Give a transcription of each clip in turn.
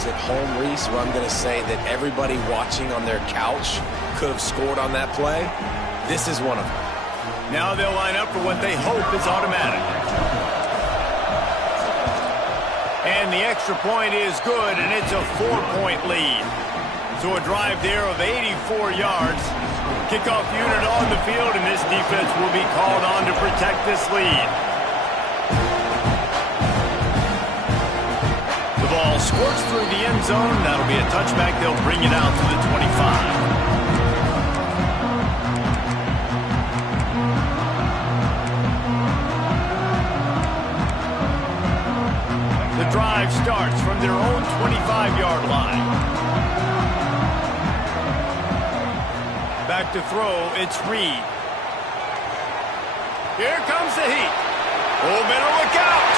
times at home, Reese, where I'm going to say that everybody watching on their couch could have scored on that play. This is one of them. Now they'll line up for what they hope is automatic. And the extra point is good, and it's a 4-point lead. So a drive there of 84 yards. Kickoff unit on the field, and this defense will be called on to protect this lead. The ball squirts through the end zone. That'll be a touchback. They'll bring it out to the 25. The drive starts from their own 25-yard line. Back to throw, it's Reed. Here comes the heat. Oh, better look out.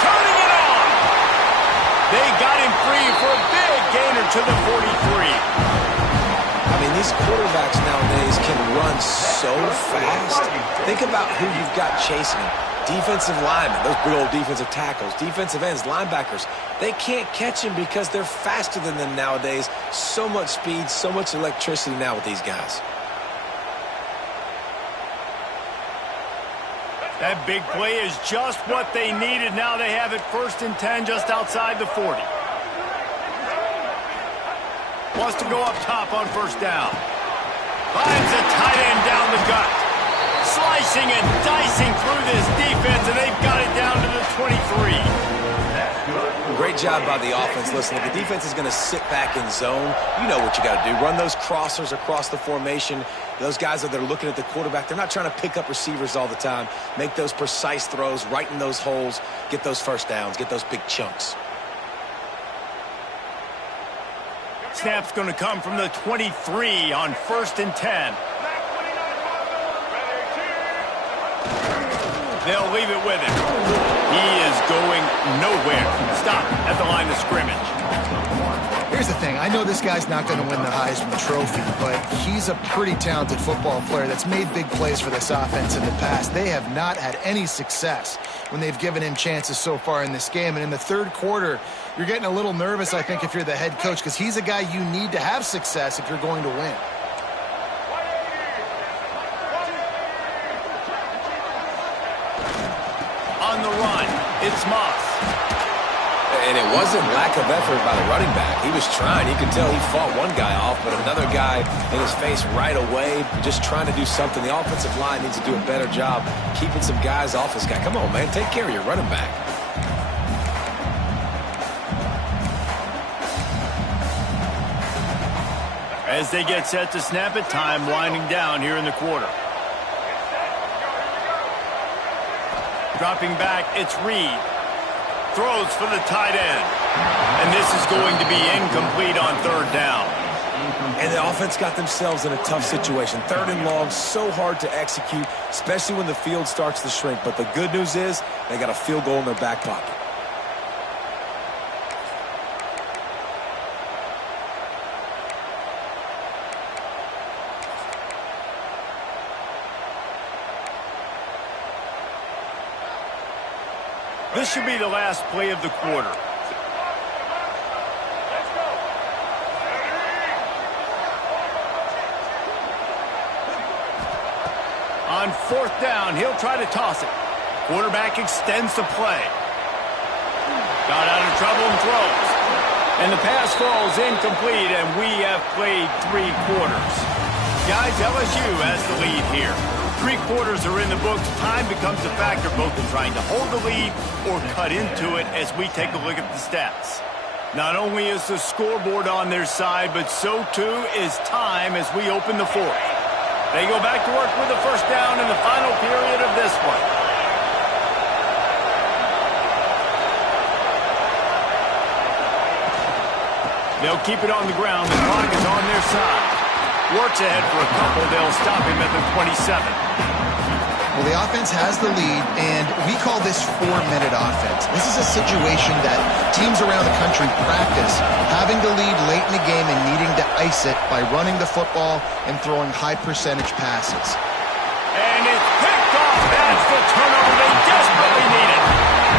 Turning it on. They got him free for a big gainer to the 43. I mean, these quarterbacks nowadays can run so fast. Think about who you've got chasing them. Defensive linemen, those big old defensive tackles, defensive ends, linebackers. They can't catch him because they're faster than them nowadays. So much speed, so much electricity now with these guys. That big play is just what they needed. Now they have it 1st and 10 just outside the 40. Wants to go up top on 1st down. Finds a tight end down the gut. Slicing and dicing through this defense, and they've got it down to the 23. Great job by the offense. Listen, if the defense is going to sit back in zone, you know what you got to do. Run those crossers across the formation. Those guys that are looking at the quarterback, they're not trying to pick up receivers all the time. Make those precise throws, right in those holes, get those 1st downs, get those big chunks. Snap's going to come from the 23 on 1st and 10. They'll leave it with him. He is going nowhere. Stop at the line of scrimmage. Here's the thing. I know this guy's not going to win the Heisman Trophy, but he's a pretty talented football player that's made big plays for this offense in the past. They have not had any success when they've given him chances so far in this game. And in the 3rd quarter, you're getting a little nervous, I think, if you're the head coach, because he's a guy you need to have success if you're going to win. On the run, it's Moss. And it wasn't lack of effort by the running back. He was trying. You could tell he fought one guy off, but another guy in his face right away, just trying to do something. The offensive line needs to do a better job keeping some guys off this guy. Come on, man. Take care of your running back. As they get set to snap it, time winding down here in the quarter. Dropping back, it's Reed. Throws for the tight end. And this is going to be incomplete on 3rd down. And the offense got themselves in a tough situation. 3rd and long, so hard to execute, especially when the field starts to shrink. But the good news is they got a field goal in their back pocket. This should be the last play of the quarter. On 4th down, he'll try to toss it. Quarterback extends the play. Got out of trouble and throws. And the pass falls incomplete, and we have played 3 quarters. Guys, LSU has the lead here. 3 quarters are in the books. Time becomes a factor both in trying to hold the lead or cut into it as we take a look at the stats. Not only is the scoreboard on their side, but so too is time as we open the 4th. They go back to work with the 1st down in the final period of this one. They'll keep it on the ground. The clock is on their side. Works ahead for a couple. They'll stop him at the 27. Well, the offense has the lead, and we call this 4-minute offense. This is a situation that teams around the country practice, having the lead late in the game and needing to ice it by running the football and throwing high-percentage passes. And it's picked off. That's the turnover they desperately needed.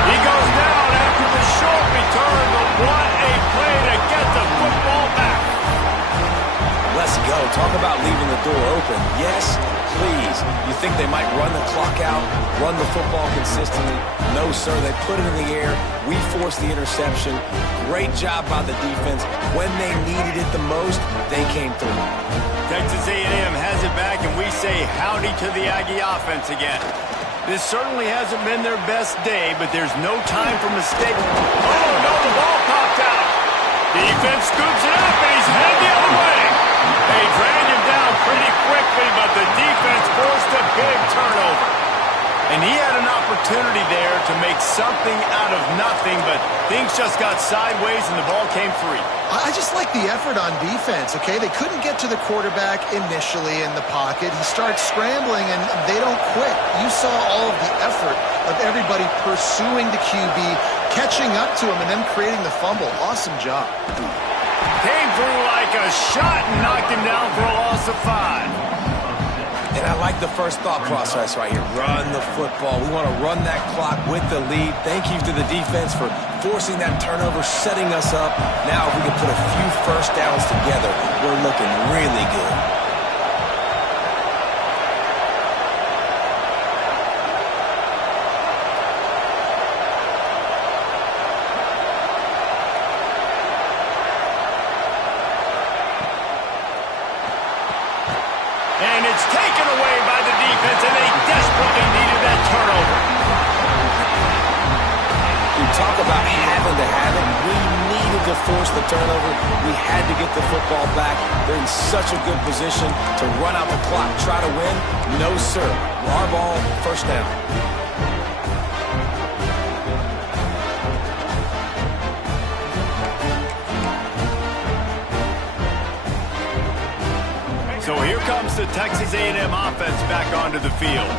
He goes down after the short return, but what a play to talk about leaving the door open. Yes, please. You think they might run the clock out, run the football consistently? No, sir. They put it in the air. We forced the interception. Great job by the defense. When they needed it the most, they came through. Texas A&M has it back, and we say howdy to the Aggie offense again. This certainly hasn't been their best day, but there's no time for mistakes. Oh, no, the ball popped out. Defense scoops it up, and he's headed the other way. They dragged him down pretty quickly, but the defense forced a big turnover. And he had an opportunity there to make something out of nothing, but things just got sideways and the ball came free. I just like the effort on defense, okay? They couldn't get to the quarterback initially in the pocket. He starts scrambling, and they don't quit. You saw all of the effort of everybody pursuing the QB, catching up to him, and then creating the fumble. Awesome job. Came through like a shot and knocked him down for a loss of 5. And I like the first thought process right here. Run the football. We want to run that clock with the lead. Thank you to the defense for forcing that turnover, setting us up. Now if we can put a few first downs together, we're looking really good. And it's taken away by the defense, and they desperately needed that turnover. We talk about having to have it. We needed to force the turnover. We had to get the football back. They're in such a good position to run out the clock, try to win. No, sir. Our ball, first down. So here comes the Texas A&M offense back onto the field.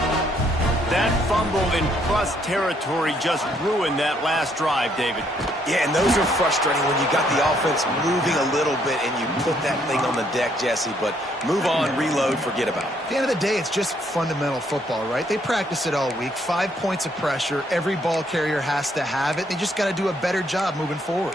That fumble in Crust territory just ruined that last drive, David. Yeah, and those are frustrating when you got the offense moving a little bit and you put that thing on the deck, Jesse. But move on, reload, forget about it. At the end of the day, it's just fundamental football, right? They practice it all week. 5 points of pressure. Every ball carrier has to have it. They just got to do a better job moving forward.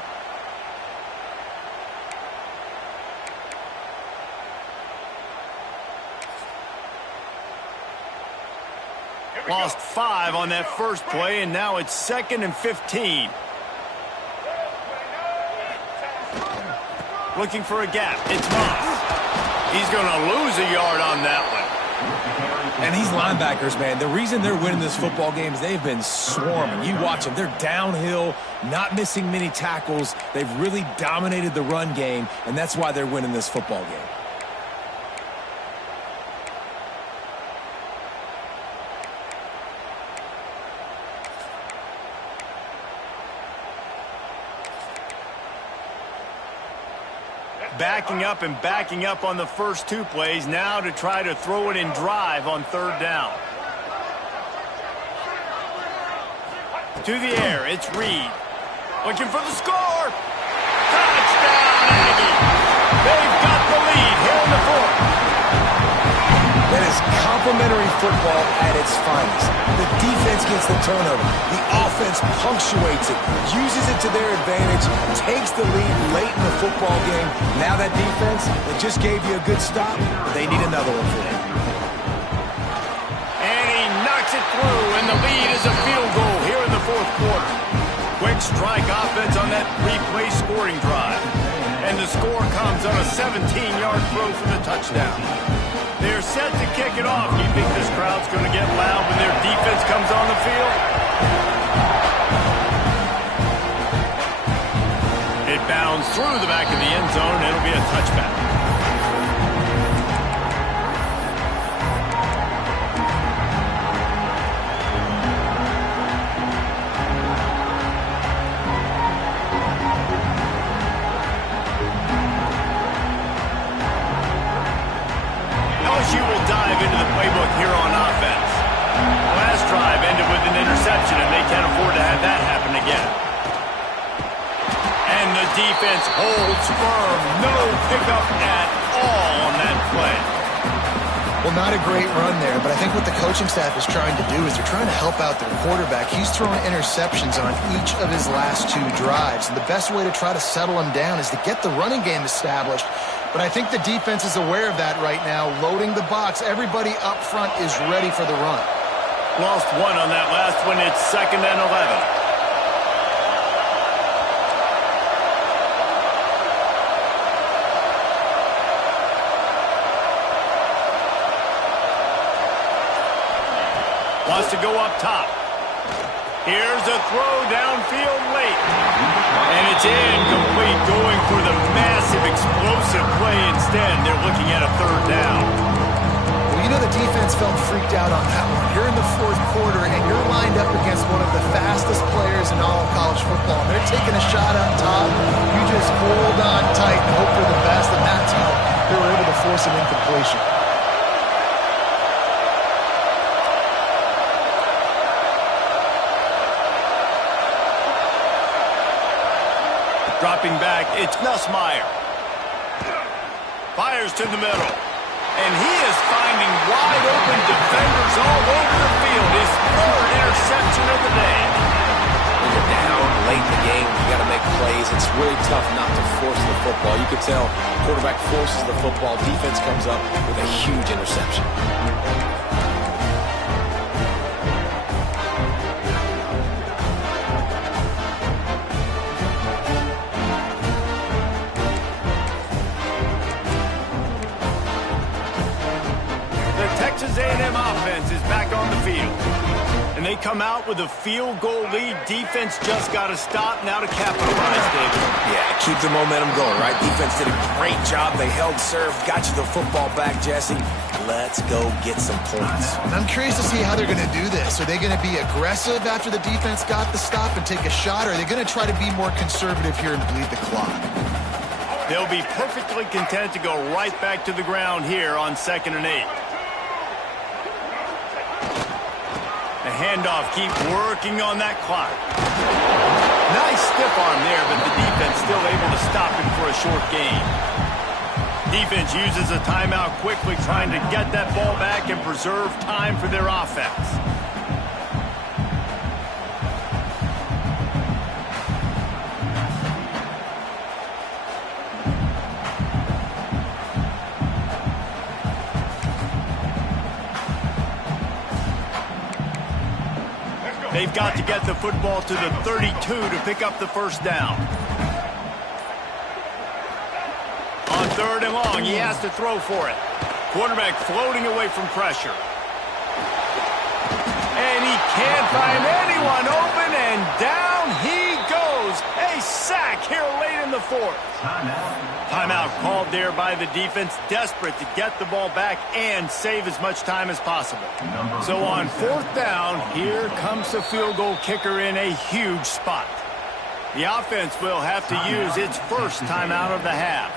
Lost 5 on that first play, and now it's 2nd and 15. Looking for a gap. It's Moss. He's going to lose a yard on that one. And these linebackers, man, the reason they're winning this football game is they've been swarming. You watch them. They're downhill, not missing many tackles. They've really dominated the run game, and that's why they're winning this football game. Backing up on the first 2 plays, now to try to throw it in drive on 3rd down. To the air, it's Reed. Looking for the score. Touchdown, Aggie. They've got the lead here in the 4th. That is complimentary football at its finest. The defense gets the turnover. The offense punctuates it, uses it to their advantage, takes the lead late in the football game. Now that defense that just gave you a good stop, they need another one for them. And he knocks it through, and the lead is a field goal here in the 4th quarter. Quick strike offense on that 3-play scoring drive. And the score comes on a 17-yard throw for the touchdown. They're set to kick it off. You think this crowd's going to get loud when their defense comes on the field? It bounds through the back of the end zone, and it'll be a touchback. LSU will dive into the playbook here on offense. Last drive ended with an interception, and they can't afford to have that happen again. And the defense holds firm. No pickup at all on that play. Well, not a great run there, but I think what the coaching staff is trying to do is they're trying to help out their quarterback. He's throwing interceptions on each of his last 2 drives, and the best way to try to settle him down is to get the running game established. But I think the defense is aware of that right now, loading the box. Everybody up front is ready for the run. Lost 1 on that last one. It's 2nd and 11. Wants to go up top. Here's a throw downfield late. And it's incomplete, going for the massive explosive play instead. They're looking at a 3rd down. Well, you know the defense felt freaked out on that one. You're in the 4th quarter, and you're lined up against one of the fastest players in all of college football. And they're taking a shot up top. You just hold on tight and hope for the best, and that's how they were able to force an incompletion. Dropping back, it's Nussmeier. Fires to the middle. And he is finding wide open defenders all over the field. His 3rd interception of the day. When you're down late in the game, you got to make plays. It's really tough not to force the football. You can tell quarterback forces the football. Defense comes up with a huge interception. Texas A&M offense is back on the field. And they come out with a field goal lead. Defense just got to stop now to capitalize, David. Yeah, keep the momentum going, right? Defense did a great job. They held serve, got you the football back, Jesse. Let's go get some points. I'm curious to see how they're going to do this. Are they going to be aggressive after the defense got the stop and take a shot, or are they going to try to be more conservative here and bleed the clock? They'll be perfectly content to go right back to the ground here on 2nd and 8. The handoff, keep working on that clock. Nice stiff arm there, but the defense still able to stop him for a short gain. Defense uses a timeout quickly, trying to get that ball back and preserve time for their offense. They've got to get the football to the 32 to pick up the 1st down. On 3rd and long, he has to throw for it. Quarterback floating away from pressure. And he can't find anyone open, and down he goes. A sack here late in the 4th. Timeout called there by the defense, desperate to get the ball back and save as much time as possible. So on 4th down, here comes the field goal kicker in a huge spot. The offense will have to use its 1st timeout of the half.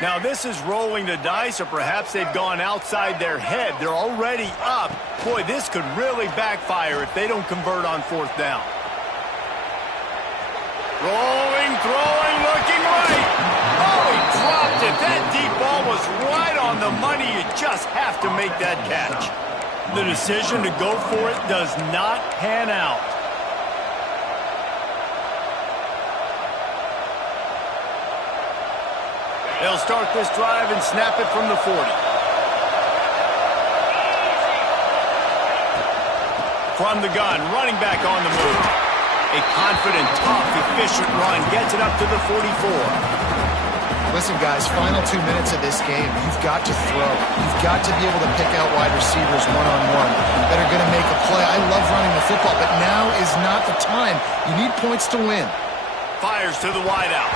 Now this is rolling the dice, or perhaps they've gone outside their head. They're already up. Boy, this could really backfire if they don't convert on 4th down. Rolling, throwing, looking right. Oh, he dropped it. That deep ball was right on the money. You just have to make that catch. The decision to go for it does not pan out. They'll start this drive and snap it from the 40. From the gun, running back on the move. A confident, tough, efficient run gets it up to the 44. Listen, guys, final 2 minutes of this game, you've got to throw. You've got to be able to pick out wide receivers one-on-one that are going to make a play. I love running the football, but now is not the time. You need points to win. Fires to the wideout.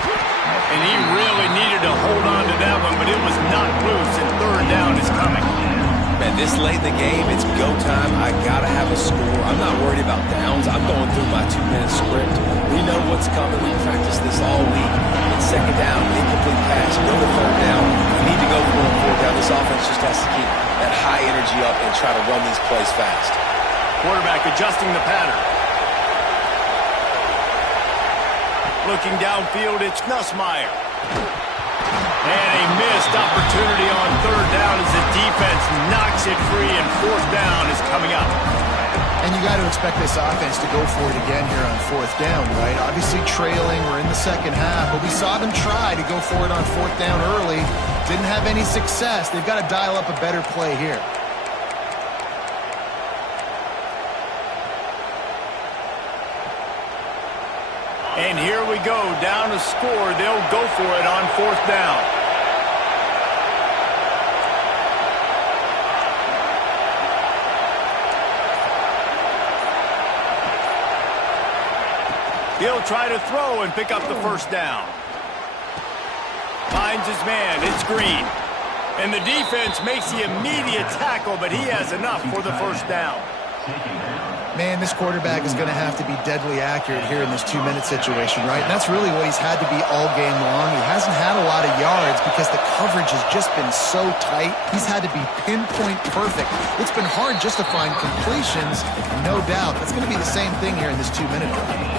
And he really needed to hold on to that one, but it was not loose, and 3rd down is coming. Man, this late in the game, it's go time. I got to have a score. I'm not worried about downs. I'm going through my 2-minute script. We know what's coming. We practiced this all week. It's second down, incomplete pass, go to third down. We need to go for a fourth down. This offense just has to keep that high energy up and try to run these plays fast. Quarterback adjusting the pattern. Looking downfield, it's Nussmeier. And a missed opportunity on third down as the defense knocks it free, and fourth down is coming up. And you got to expect this offense to go for it again here on fourth down, right? Obviously trailing, we're in the second half, but we saw them try to go for it on fourth down early. Didn't have any success. They've got to dial up a better play here. And here we go, down to score. They'll go for it on fourth down. He'll try to throw and pick up the first down. Finds his man, it's Green. And the defense makes the immediate tackle, but he has enough for the first down. Man, this quarterback is going to have to be deadly accurate here in this 2-minute situation, right? And that's really what he's had to be all game long. He hasn't had a lot of yards because the coverage has just been so tight. He's had to be pinpoint perfect. It's been hard just to find completions, no doubt. That's going to be the same thing here in this 2-minute drive.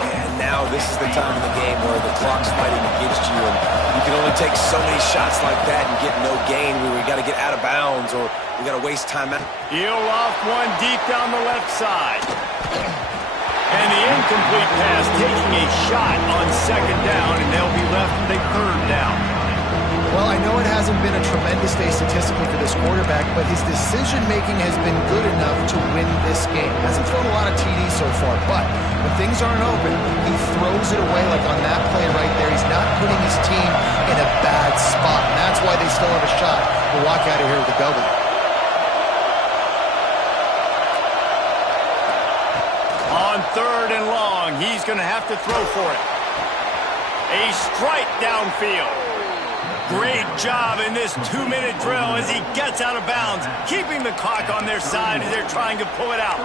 And now this is the time in the game where the clock's fighting against you, and you can only take so many shots like that and get no gain. We got to get out of bounds, or we got to waste time out. He'll loft one deep down the left side. And the incomplete pass taking a shot on second down, and they'll be left with a third down. Well, I know it hasn't been a tremendous day statistically for this quarterback, but his decision-making has been good enough to win this game. Hasn't thrown a lot of TDs so far, but when things aren't open, he throws it away like on that play right there. He's not putting his team in a bad spot, and that's why they still have a shot to walk out of here with a W. On third and long, he's going to have to throw for it. A strike downfield. Great job in this 2-minute drill as he gets out of bounds, keeping the clock on their side as they're trying to pull it out.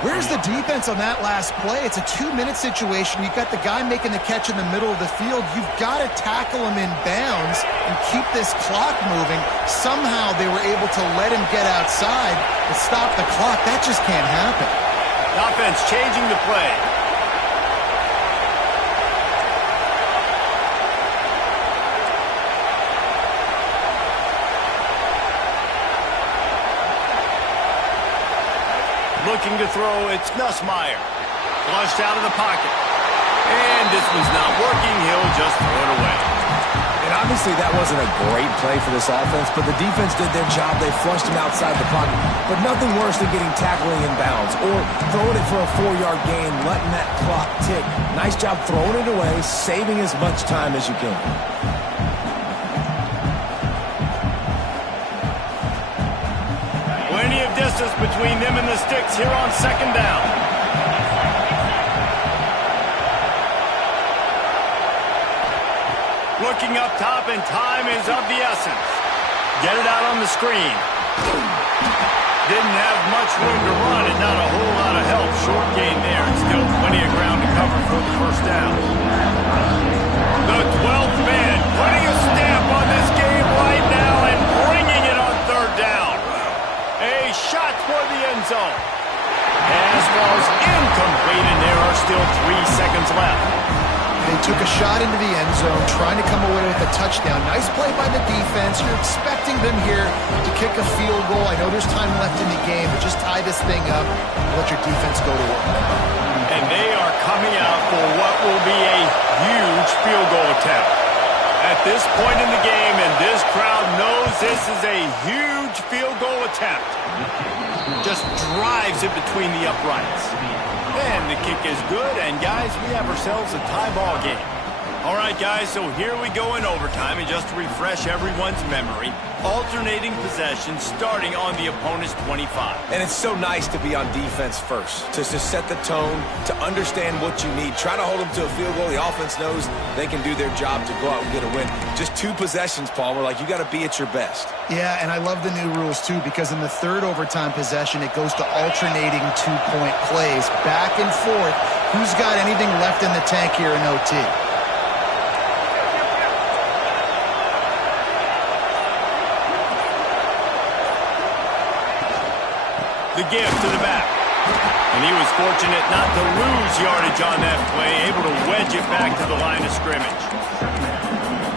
Where's the defense on that last play? It's a 2-minute situation. You've got the guy making the catch in the middle of the field. You've got to tackle him in bounds and keep this clock moving. Somehow they were able to let him get outside and stop the clock. That just can't happen. The offense changing the play. Looking to throw, it's Nussmeier. Flushed out of the pocket. And this one's not working. He'll just throw it away. And obviously that wasn't a great play for this offense, but the defense did their job. They flushed him outside the pocket. But nothing worse than getting tackling in bounds or throwing it for a 4-yard gain, letting that clock tick. Nice job throwing it away, saving as much time as you can. Plenty of distance between them and the sticks here on second down. Looking up top, and time is of the essence. Get it out on the screen. Didn't have much room to run and not a whole lot of help. Short gain there, and still plenty of ground to cover for the first down. The 12th man putting a stamp on this game right now and bringing it on third down. A shot for the end zone. Pass falls incomplete, and there are still 3 seconds left. They took a shot into the end zone, trying to come away with a touchdown. Nice play by the defense. You're expecting them here to kick a field goal. I know there's time left in the game, but just tie this thing up and let your defense go to work. And they are coming out for what will be a huge field goal attempt. At this point in the game, and this crowd knows this is a huge field goal attempt. Just drives it between the uprights. And the kick is good, and guys, we have ourselves a tie ball game. All right, guys, so here we go in overtime, and just to refresh everyone's memory, alternating possessions starting on the opponent's 25. And it's so nice to be on defense first, to set the tone, to understand what you need. Try to hold them to a field goal. The offense knows they can do their job to go out and get a win. Just 2 possessions, Paul. We're like, you got to be at your best. Yeah, and I love the new rules, too, because in the third overtime possession, it goes to alternating 2-point plays, back and forth. Who's got anything left in the tank here in OT? The give to the back. And he was fortunate not to lose yardage on that play, able to wedge it back to the line of scrimmage.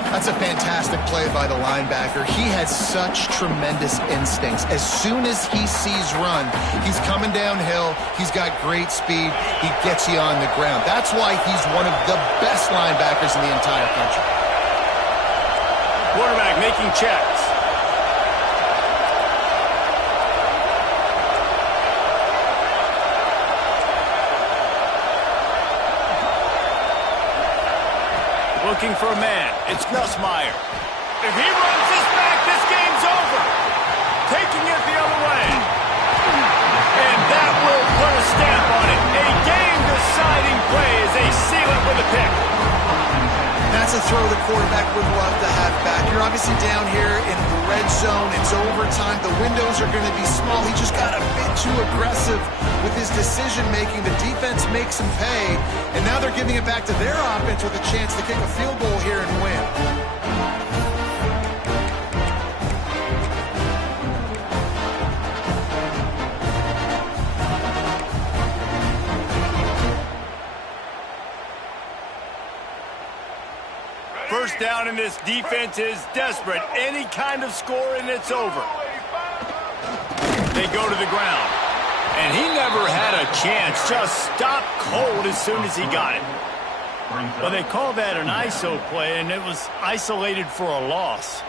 That's a fantastic play by the linebacker. He has such tremendous instincts. As soon as he sees run, he's coming downhill. He's got great speed. He gets you on the ground. That's why he's one of the best linebackers in the entire country. Quarterback making checks. Looking for a man. It's Nussmeier. If he runs this back, this game's over. Taking it the other way. And that will put a stamp on it. A game-deciding play as they seal it with a pick. That's a throw the quarterback would love to have back. You're obviously down here in the red zone. It's overtime. The windows are going to be small. He just got a bit too aggressive with his decision-making. The defense makes him pay, and now they're giving it back to their offense with a chance to kick a field goal here and win. First down, and this defense is desperate. Any kind of score, and it's over. They go to the ground. And he never had a chance. Just stopped cold as soon as he got it. Well, they called that an ISO play, and it was isolated for a loss.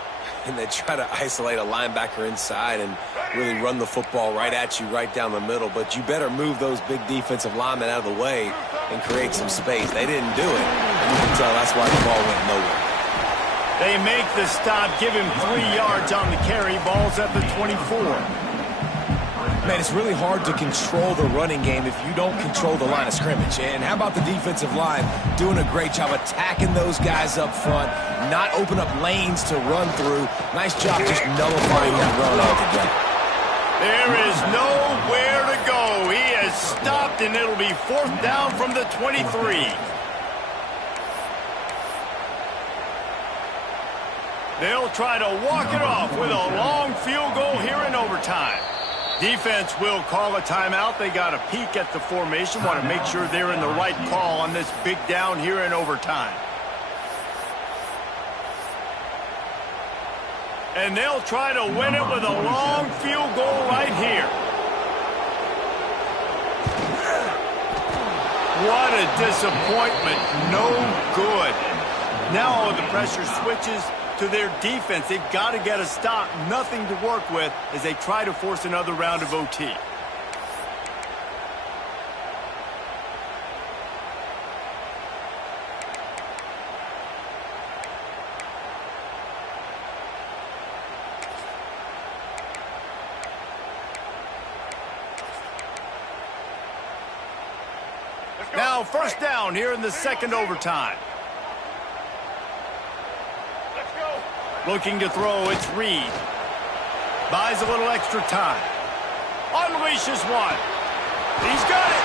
And they try to isolate a linebacker inside and really run the football right at you, right down the middle. But you better move those big defensive linemen out of the way and create some space. They didn't do it. And you can tell that's why the ball went nowhere. They make the stop, give him 3 yards on the carry. Ball's at the 24. Man, it's really hard to control the running game if you don't control the line of scrimmage. And how about the defensive line doing a great job attacking those guys up front, not open up lanes to run through. Nice job just nullifying that run altogether. There is nowhere to go. He has stopped, and it'll be 4th down from the 23. They'll try to walk it off with a long field goal here in overtime. Defense will call a timeout. They got a peek at the formation. Want to make sure they're in the right call on this big down here in overtime. And they'll try to win it with a long field goal right here. What a disappointment. No good. Now all the pressure switches to their defense. They've got to get a stop. Nothing to work with as they try to force another round of OT. Now first down here in the second overtime. Looking to throw, it's Reed. Buys a little extra time. Unleashes one. He's got it.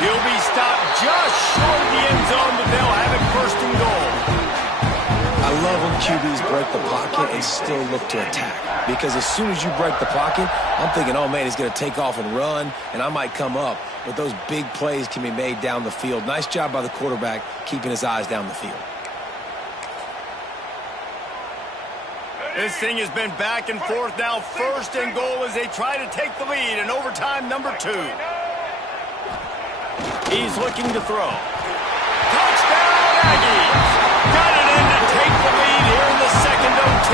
He'll be stopped just short of the end zone, but they'll have it first and goal. I love when QBs break the pocket and still look to attack. Because as soon as you break the pocket, I'm thinking, oh, man, he's going to take off and run, and I might come up. But those big plays can be made down the field. Nice job by the quarterback keeping his eyes down the field. This thing has been back and forth now. First and goal as they try to take the lead in overtime number 2. He's looking to throw. Touchdown, Aggies! Got it in to take the lead here in the second OT.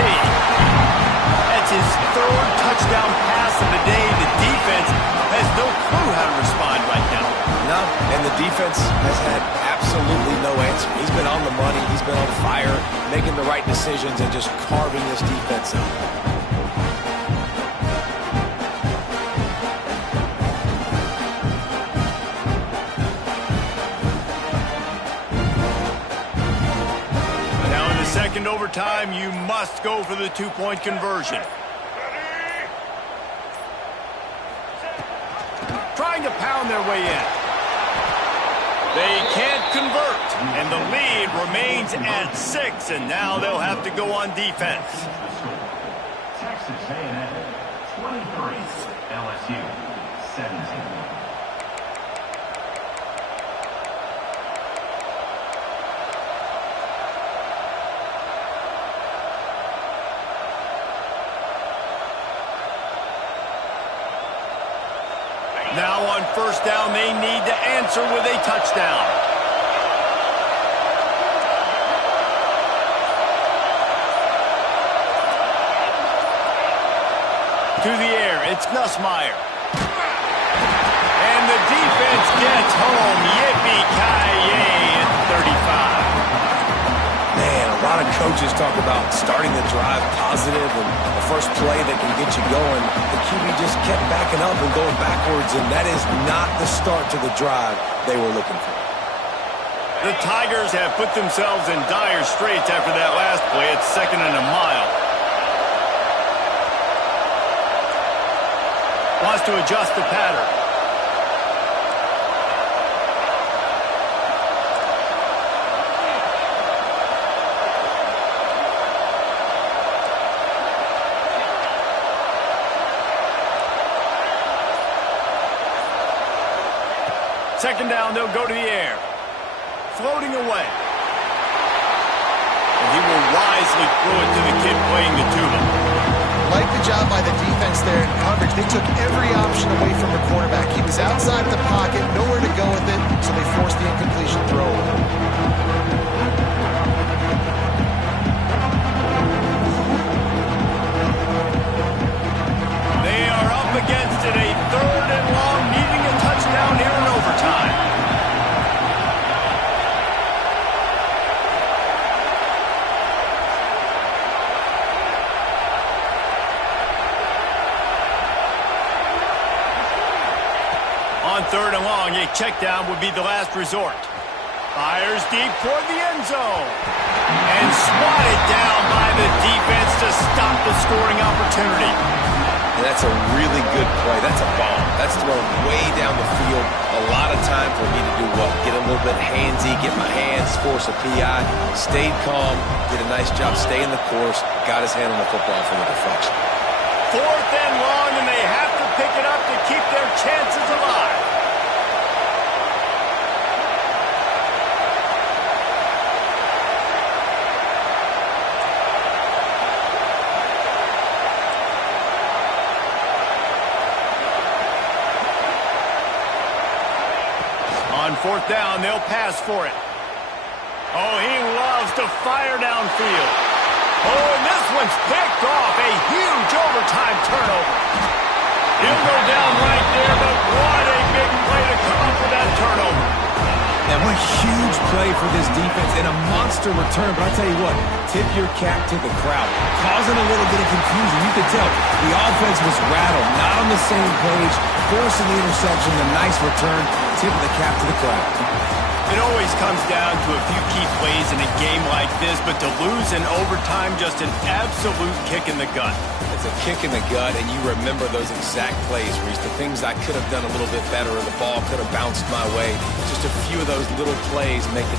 That's his 3rd touchdown pass of the day. The defense has no clue how to respond right now. No, and the defense has had absolutely no answer. He's been on the money. He's been on fire, making the right decisions and just carving this defense up. into overtime, you must go for the two-point conversion. Trying to pound their way in. They can't convert, and the lead remains at 6, and now they'll have to go on defense. Texas A&M 23, LSU 17. Now on first down, they need to answer with a touchdown. To the air, it's Nussmeier. And the defense gets home. Yippee-ki-yay at 35. Man, a lot of coaches talk about starting the drive positive and the first play that can get you going. The QB just kept backing up and going backwards, and that is not the start to the drive they were looking for. The Tigers have put themselves in dire straits after that last play. It's 2nd and a mile. Wants to adjust the pattern. Second down, they'll go to the air. Floating away. And he will wisely throw it to the kid playing the tuba. Like the job by the defense there in coverage. They took every option away from the quarterback. He was outside of the pocket, nowhere to go with it, so they forced the incompletion throw. They are up against it, a 3rd and long, needing a touchdown here in overtime. On 3rd and long, a check down would be the last resort. Fires deep toward the end zone. And swatted down by the defense to stop the scoring opportunity. And that's a really good play. That's a bomb. That's thrown way down the field. A lot of time for me to do what? Get a little bit handsy, get my hands, force a PI. Stayed calm, did a nice job staying the course, got his hand on the football for the deflection. 4th and long, and they have to pick it up to keep their chances alive. On 4th down, they'll pass for it. Oh, he loves to fire downfield. Oh, and this one's picked off. A huge overtime turnover. He'll go down right there, but what a big play to come up with that turnover. And what a huge play for this defense and a monster return. But I tell you what, tip your cap to the crowd. Causing a little bit of confusion. You could tell the offense was rattled, not on the same page, forcing the interception, the nice return. Tip of the cap to the crowd. It always comes down to a few key plays in a game like this, but to lose in overtime, just an absolute kick in the gut. It's a kick in the gut, and you remember those exact plays, Reese. The things I could have done a little bit better, or the ball could have bounced my way. Just a few of those little plays make the